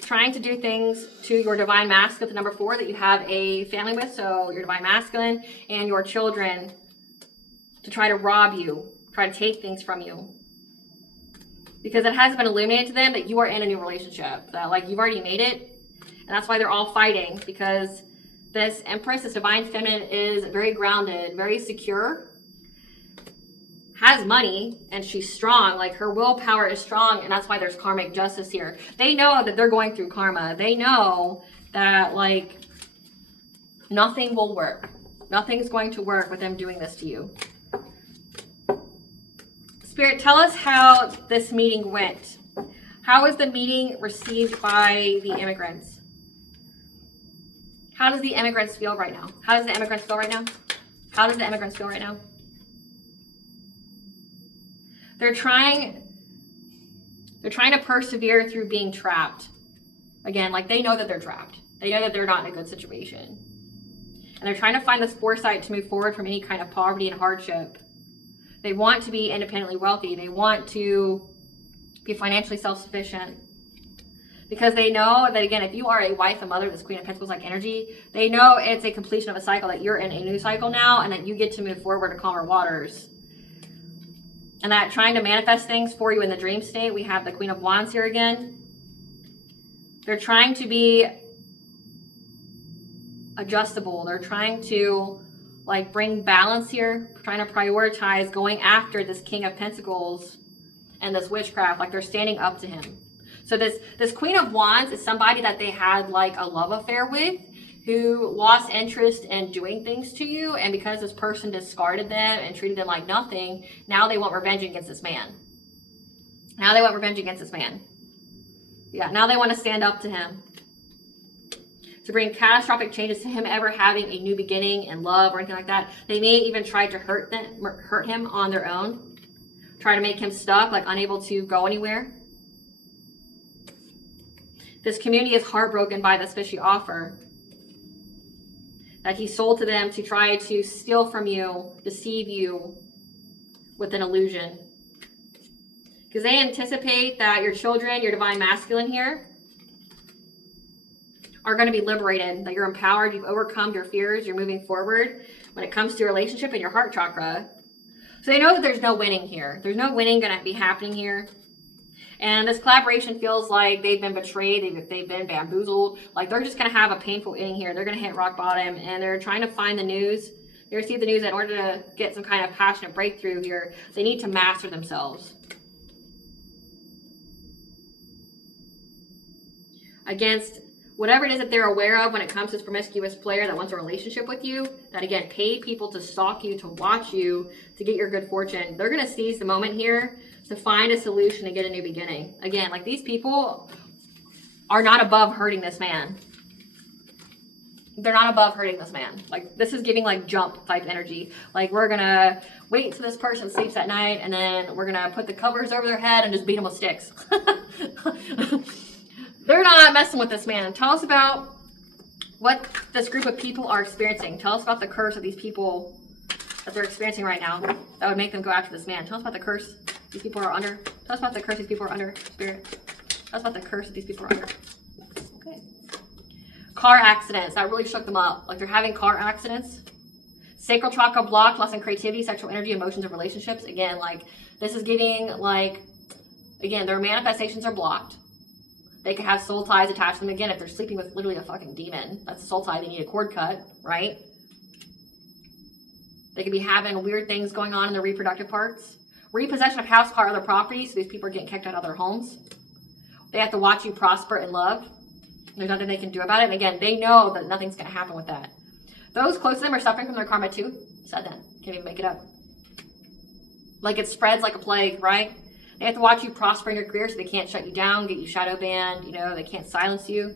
Trying to do things to your divine masculine, the number 4 that you have a family with, so your divine masculine and your children, to try to rob you, try to take things from you. Because it has been illuminated to them that you are in a new relationship, that like you've already made it, and that's why they're all fighting, because this Empress, this divine feminine, is very grounded, very secure, has money, and she's strong. Like her willpower is strong, and that's why there's karmic justice here. They know that they're going through karma. They know that like nothing will work. Nothing's going to work with them doing this to you. Spirit, tell us how this meeting went. How was the meeting received by the immigrants? How does the immigrants feel right now? How does the immigrants feel right now? How does the immigrants feel right now? They're trying to persevere through being trapped. Again, like they know that they're trapped. They know that they're not in a good situation. And they're trying to find this foresight to move forward from any kind of poverty and hardship. They want to be independently wealthy. They want to be financially self-sufficient. Because they know that, again, if you are a wife, a mother, this Queen of Pentacles like energy, they know it's a completion of a cycle, that you're in a new cycle now, and that you get to move forward to calmer waters. And that trying to manifest things for you in the dream state, we have the Queen of Wands here again. They're trying to be adjustable. They're trying to like bring balance here, trying to prioritize going after this King of Pentacles and this witchcraft. Like they're standing up to him. So this Queen of Wands is somebody that they had like a love affair with, who lost interest in doing things to you, and because this person discarded them and treated them like nothing, now they want revenge against this man. Now they want revenge against this man. Yeah, now they want to stand up to him. To bring catastrophic changes to him ever having a new beginning in love or anything like that. They may even try to hurt him on their own. Try to make him stuck, like unable to go anywhere. This community is heartbroken by this fishy offer that he sold to them to try to steal from you, deceive you with an illusion. Because they anticipate that your children, your divine masculine here, are going to be liberated, that you're empowered, you've overcome your fears, you're moving forward when it comes to your relationship and your heart chakra. So they know that there's no winning here. There's no winning going to be happening here. And this collaboration feels like they've been betrayed, they've been bamboozled. Like they're just going to have a painful ending here. They're going to hit rock bottom and they're trying to find the news. They receive the news in order to get some kind of passionate breakthrough here. They need to master themselves. Against whatever it is that they're aware of when it comes to this promiscuous player that wants a relationship with you, that again, paid people to stalk you, to watch you, to get your good fortune. They're going to seize the moment here to find a solution to get a new beginning. Again, like these people are not above hurting this man. They're not above hurting this man. Like this is giving like jump type energy. Like we're going to wait till this person sleeps at night and then we're going to put the covers over their head and just beat them with sticks. They're not messing with this man. Tell us about what this group of people are experiencing. Tell us about the curse of these people that they're experiencing right now that would make them go after this man. Tell us about the curse these people are under. Tell us about the curse these people are under, Spirit. Tell us about the curse that these people are under. Okay. Car accidents. That really shook them up. Like they're having car accidents. Sacral chakra blocked, loss in creativity, sexual energy, emotions, and relationships. Again, like this is giving like, again, their manifestations are blocked. They could have soul ties attached to them. Again, if they're sleeping with literally a fucking demon, that's a soul tie. They need a cord cut, right? They could be having weird things going on in their reproductive parts. Repossession of house, car, other properties. So these people are getting kicked out of their homes. They have to watch you prosper in love. There's nothing they can do about it. And again, they know that nothing's going to happen with that. Those close to them are suffering from their karma too. Said that. Can't even make it up. Like it spreads like a plague, right? They have to watch you prosper in your career so they can't shut you down, get you shadow banned, you know, they can't silence you.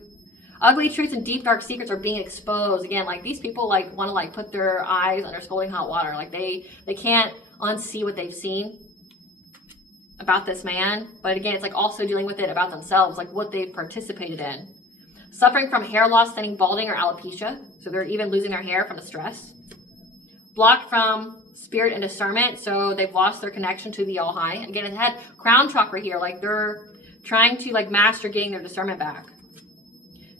Ugly truths and deep dark secrets are being exposed. Again, like these people like want to like put their eyes under scalding hot water. Like they can't unsee what they've seen about this man. But again, it's like also dealing with it about themselves, like what they've participated in. Suffering from hair loss, thinning, balding, or alopecia. So they're even losing their hair from the stress. Blocked from spirit and discernment, so they've lost their connection to the all high. Again, it had crown chakra here, like they're trying to like master getting their discernment back.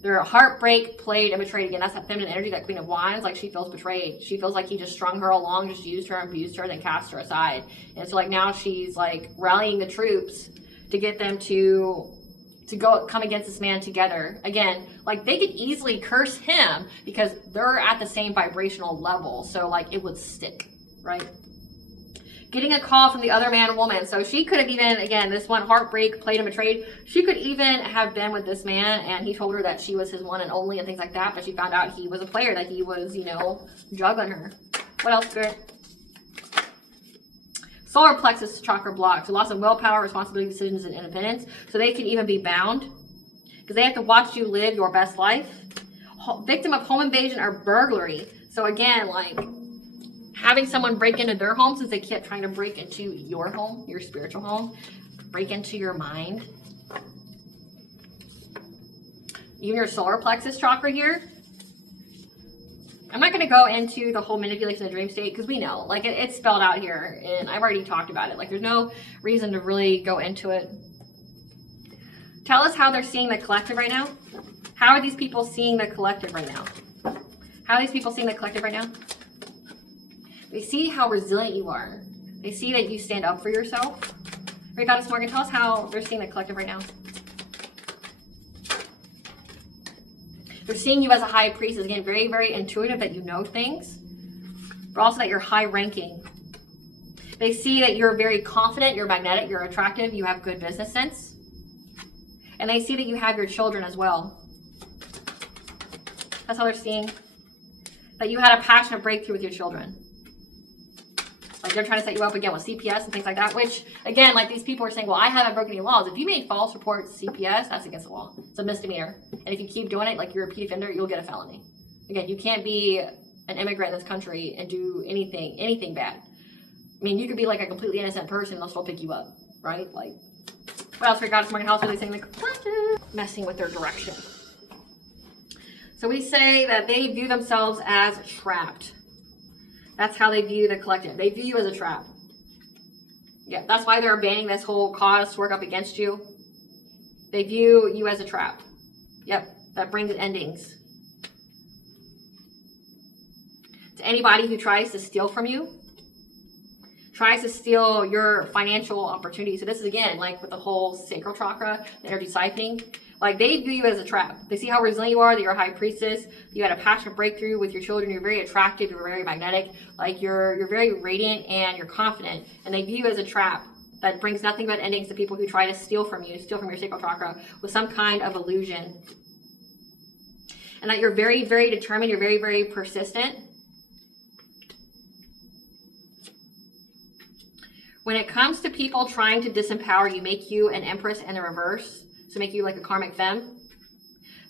Their heartbreak played and betrayed. Again, that's that feminine energy, that Queen of Wands. Like she feels betrayed. She feels like he just strung her along, just used her, abused her, then cast her aside. And so like now she's like rallying the troops to get them to go come against this man together. Again, like they could easily curse him because they're at the same vibrational level. So like it would stick, right? Getting a call from the other man or woman. So she could have even, again, this one heartbreak, played and betrayed. She could even have been with this man and he told her that she was his one and only and things like that. But she found out he was a player, that he was, you know, juggling her. What else, Spirit? Solar plexus chakra blocked. So loss of willpower, responsibility, decisions, and independence. So they can even be bound because they have to watch you live your best life. Victim of home invasion or burglary. So again, like having someone break into their home since they kept trying to break into your home, your spiritual home, break into your mind. Even your solar plexus chakra here. I'm not going to go into the whole manipulation of the dream state because we know, like it's spelled out here and I've already talked about it. Like there's no reason to really go into it. Tell us how they're seeing the collective right now. How are these people seeing the collective right now? How are these people seeing the collective right now? They see how resilient you are. They see that you stand up for yourself. Right, Goddess Morgan, tell us how they're seeing the collective right now. They're seeing you as a high priestess. Again, very, very intuitive, that you know things, but also that you're high ranking. They see that you're very confident, you're magnetic, you're attractive, you have good business sense. And they see that you have your children as well. That's how they're seeing that you had a passionate breakthrough with your children. Like they're trying to set you up again with CPS and things like that, which again, like these people are saying, well, I haven't broken any laws. If you made false reports CPS, that's against the law. It's a misdemeanor. And if you keep doing it, like you're a repeat offender, you'll get a felony. Again, you can't be an immigrant in this country and do anything bad. I mean, you could be like a completely innocent person and they'll still pick you up, right? Like, what else we got this morning? House really saying like messing with their direction. So we say that they view themselves as trapped. That's how they view the collective. They view you as a trap. Yeah, that's why they're banning this whole cause to work up against you. They view you as a trap. Yep, that brings endings. To anybody who tries to steal from you, tries to steal your financial opportunity. So this is again, like with the whole sacral chakra, the energy siphoning. Like they view you as a trap. They see how resilient you are, that you're a high priestess, you had a passionate breakthrough with your children, you're very attractive, you're very magnetic, like you're very radiant and you're confident. And they view you as a trap that brings nothing but endings to people who try to steal from you, steal from your sacral chakra with some kind of illusion. And that you're very, very determined, you're very, very persistent. When it comes to people trying to disempower you, make you an empress in the reverse, so make you like a karmic femme,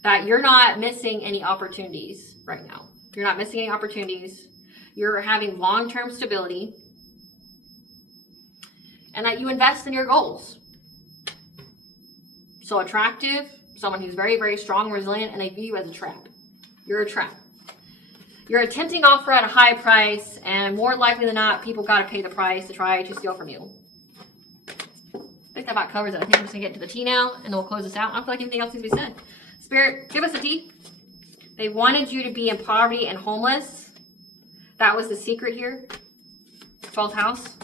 that you're not missing any opportunities right now. You're not missing any opportunities. You're having long-term stability. And that you invest in your goals. So attractive, someone who's very, very strong, resilient, and they view you as a trap. You're a trap. You're a tempting offer at a high price, and more likely than not, people got to pay the price to try to steal from you. I think that about covers it. I think I'm just going to get into the tea now, and then we'll close this out. I don't feel like anything else needs to be said. Spirit, give us the tea. They wanted you to be in poverty and homeless. That was the secret here. 12th house.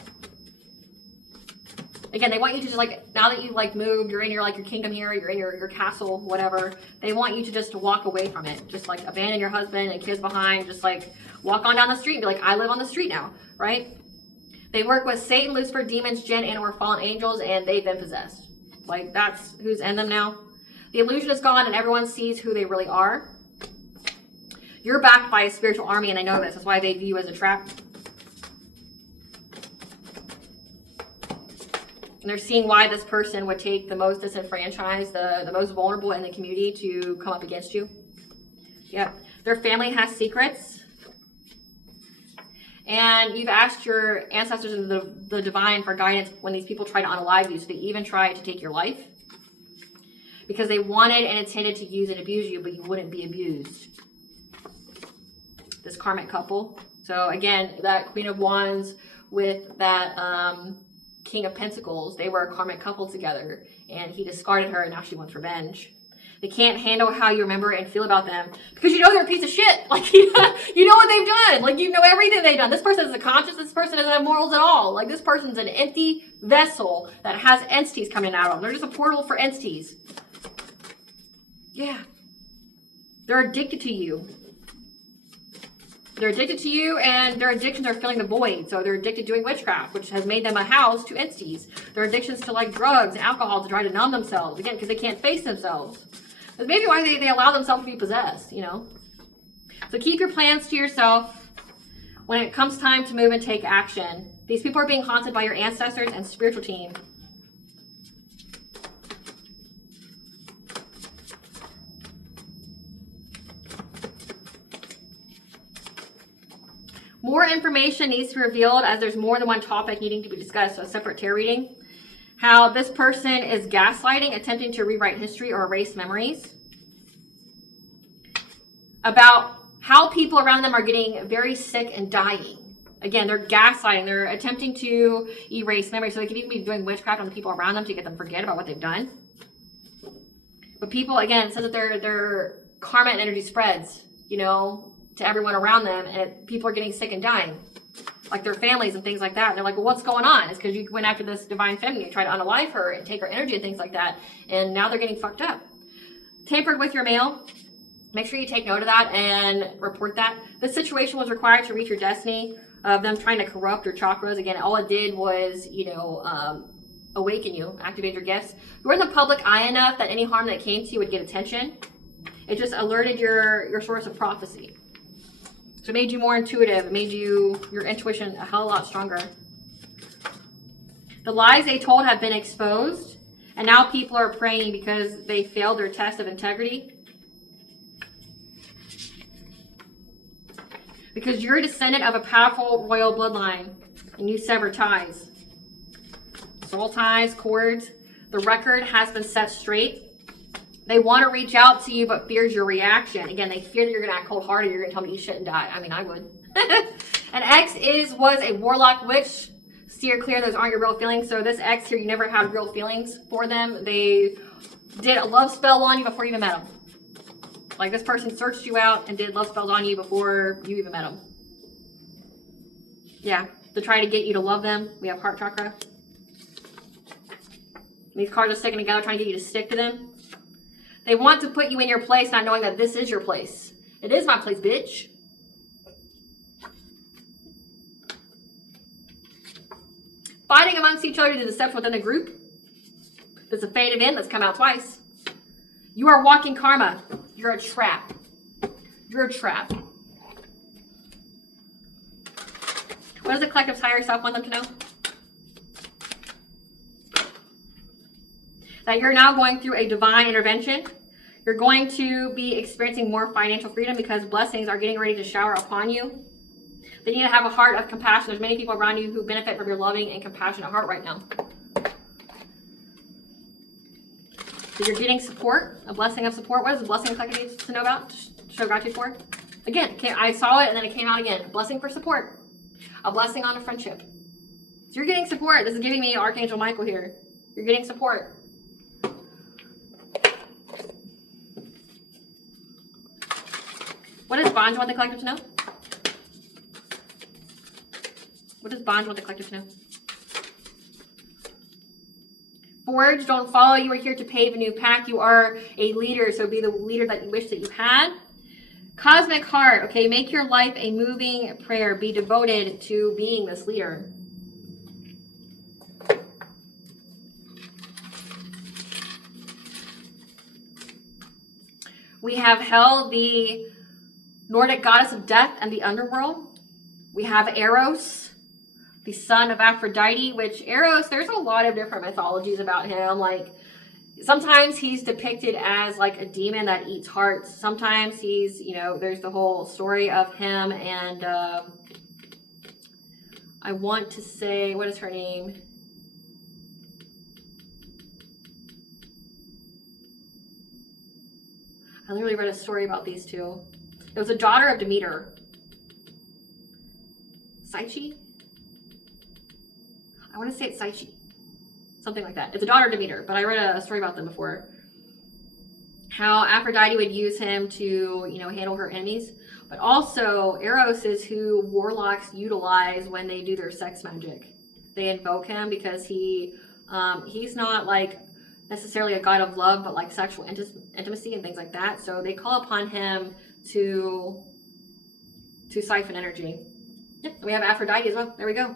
Again, they want you to just like, now that you've like moved, you're in your like your kingdom here, you're in your castle, whatever. They want you to just walk away from it. Just like abandon your husband and kids behind. Just like walk on down the street and be like, I live on the street now, right? They work with Satan, Lucifer, demons, jinn, and or fallen angels, and they've been possessed. Like that's who's in them now. The illusion is gone and everyone sees who they really are. You're backed by a spiritual army and they know this. That's why they view you as a trap. And they're seeing why this person would take the most disenfranchised, the most vulnerable in the community to come up against you. Yeah. Their family has secrets. And you've asked your ancestors and the divine for guidance when these people try to unalive you. So they even try to take your life. Because they wanted and intended to use and abuse you, but you wouldn't be abused. This karmic couple. So again, that Queen of Wands with that King of Pentacles, they were a karmic couple together, and he discarded her, and now she wants revenge. They can't handle how you remember and feel about them because you know they're a piece of shit. Like you know what they've done. Like you know everything they've done. This person is a conscience. This person doesn't have morals at all. Like this person's an empty vessel that has entities coming out of them. They're just a portal for entities. Yeah, they're addicted to you. They're addicted to you, and their addictions are filling the void. So they're addicted to doing witchcraft, which has made them a house to entities. Their addictions to like drugs and alcohol to try to numb themselves, again, because they can't face themselves. That's maybe why they allow themselves to be possessed, you know. So keep your plans to yourself. When it comes time to move and take action, these people are being haunted by your ancestors and spiritual team. More information needs to be revealed as there's more than one topic needing to be discussed, so a separate tarot reading. How this person is gaslighting, attempting to rewrite history or erase memories. About how people around them are getting very sick and dying. Again, they're gaslighting. They're attempting to erase memories. So they could even be doing witchcraft on the people around them to get them to forget about what they've done. But people, again, it says that their karma and energy spreads, you know, to everyone around them, and people are getting sick and dying, like their families and things like that. And they're like, well, what's going on? It's because you went after this divine feminine, you try to unalive her and take her energy and things like that, and now they're getting fucked up. Tampered with your mail. Make sure you take note of that and report that. This situation was required to reach your destiny of them trying to corrupt your chakras. Again, all it did was, you know, awaken you, activate your gifts. You were in the public eye enough that any harm that came to you would get attention. It just alerted your source of prophecy. So it made you more intuitive. It made your intuition a hell of a lot stronger. The lies they told have been exposed. And now people are praying because they failed their test of integrity. Because you're a descendant of a powerful royal bloodline. And you sever ties. Soul ties, cords. The record has been set straight. They want to reach out to you, but fears your reaction. Again, they fear that you're going to act cold-hearted. You're going to tell me you shouldn't die. I mean, I would. An ex was a warlock witch. Steer clear. Those aren't your real feelings. So this ex here, you never had real feelings for them. They did a love spell on you before you even met them. Like this person searched you out and did love spells on you before you even met them. Yeah, to try to get you to love them. We have heart chakra. These cards are sticking together, trying to get you to stick to them. They want to put you in your place, not knowing that this is your place. It is my place, bitch. Fighting amongst each other to deception within the group. There's a fate event that's come out twice. You are walking karma. You're a trap. You're a trap. What does the collective's higher self want them to know? That you're now going through a divine intervention. You're going to be experiencing more financial freedom because blessings are getting ready to shower upon you. They need to have a heart of compassion. There's many people around you who benefit from your loving and compassionate heart right now. So you're getting support, a blessing of support. What does the blessing collective need to know about? To show gratitude for? Again, I saw it and then it came out again. A blessing for support. A blessing on a friendship. So you're getting support. This is giving me Archangel Michael here. You're getting support. What does Bond want the collective to know? What does Bond want the collective to know? Forge, don't follow. You are here to pave a new path. You are a leader, so be the leader that you wish that you had. Cosmic heart, okay, make your life a moving prayer. Be devoted to being this leader. We have Hel, the Nordic goddess of death and the underworld. We have Eros, the son of Aphrodite, which Eros, there's a lot of different mythologies about him. Like, sometimes he's depicted as like a demon that eats hearts. Sometimes he's, you know, there's the whole story of him and I want to say, what is her name? I literally read a story about these two. It was a daughter of Demeter. Psyche? I want to say it's Psyche. Something like that. It's a daughter of Demeter, but I read a story about them before. How Aphrodite would use him to, you know, handle her enemies. But also, Eros is who warlocks utilize when they do their sex magic. They invoke him because he's not like necessarily a god of love, but like sexual intimacy and things like that. So they call upon him to siphon energy. Yep, we have Aphrodite as well. There we go.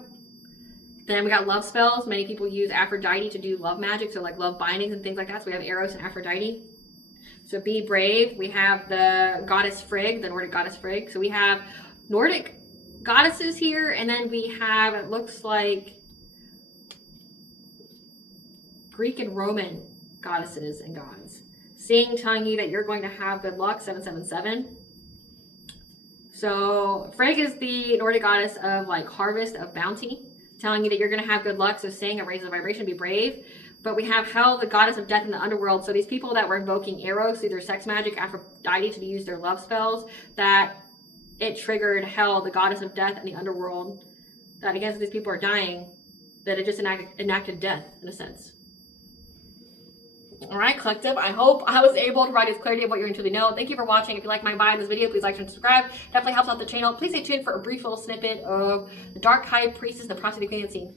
Then we got love spells. Many people use Aphrodite to do love magic, so like love bindings and things like that. So we have Eros and Aphrodite. So be brave. We have the goddess Frigg, the Nordic goddess Frigg. So we have Nordic goddesses here, and then we have, it looks like, Greek and Roman goddesses and gods. Seeing, telling you that you're going to have good luck, 777. So Frigg is the Nordic goddess of like harvest, of bounty, telling you that you're going to have good luck. So saying it raises the vibration, be brave. But we have Hel, the goddess of death in the underworld. So these people that were invoking Eros through their sex magic, Aphrodite to use their love spells, that it triggered Hel, the goddess of death in the underworld, that against these people are dying, that it just enacted death in a sense. All right, collective, I hope I was able to provide you with clarity of what you're going to know. Thank you for watching. If you like my vibe in this video, please like and subscribe. Definitely helps out the channel. Please stay tuned for a brief little snippet of the Dark High Priestess and the Prostitute Queen scene.